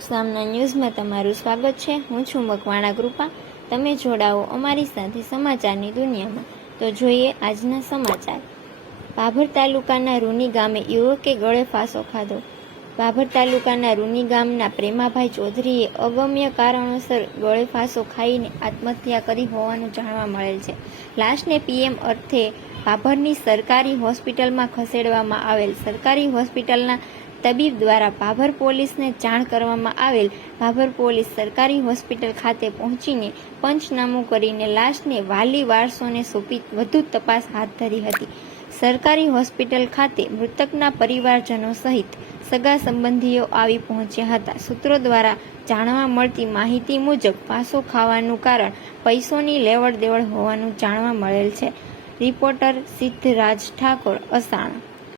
લોકસામના ન્યૂઝમાં તમારું સ્વાગત છે। હું છું મકવાણા કૃપા। તમે જોડાઓ અમારી સાથે સમાચારની દુનિયામાં। તો જોઈએ આજના સમાચાર। ભાભર તાલુકાના રૂની ગામે યુવકે ગળે ફાંસો ખાધો। ભાભર તાલુકાના રૂની ગામના પ્રેમાભાઈ ચૌધરીએ અગમ્ય કારણોસર ગળે ફાંસો ખાઈને આત્મહત્યા કરી હોવાનું જાણવા મળેલ છે। લાશને પીએમ અર્થે ભાભરની સરકારી હોસ્પિટલમાં ખસેડવામાં આવેલ। સરકારી હોસ્પિટલના તબીબ દ્વારા ભાભર પોલીસને જાણ કરવામાં આવેલ। ભાભર પોલીસ સરકારી હોસ્પિટલ ખાતે પહોંચીને પંચનામું કરીને લાશને વાલી વારસોને સોંપી વધુ તપાસ હાથ ધરી હતી। સરકારી હોસ્પિટલ ખાતે મૃતકના પરિવારજનો સહિત સગા સંબંધીઓ આવી પહોંચ્યા હતા। સૂત્રો દ્વારા જાણવા મળતી માહિતી મુજબ ફાંસો ખાવાનું કારણ પૈસોની લેવડ દેવડ હોવાનું જાણવા મળેલ છે। રિપોર્ટર સિદ્ધરાજ ઠાકોર, અસાણ।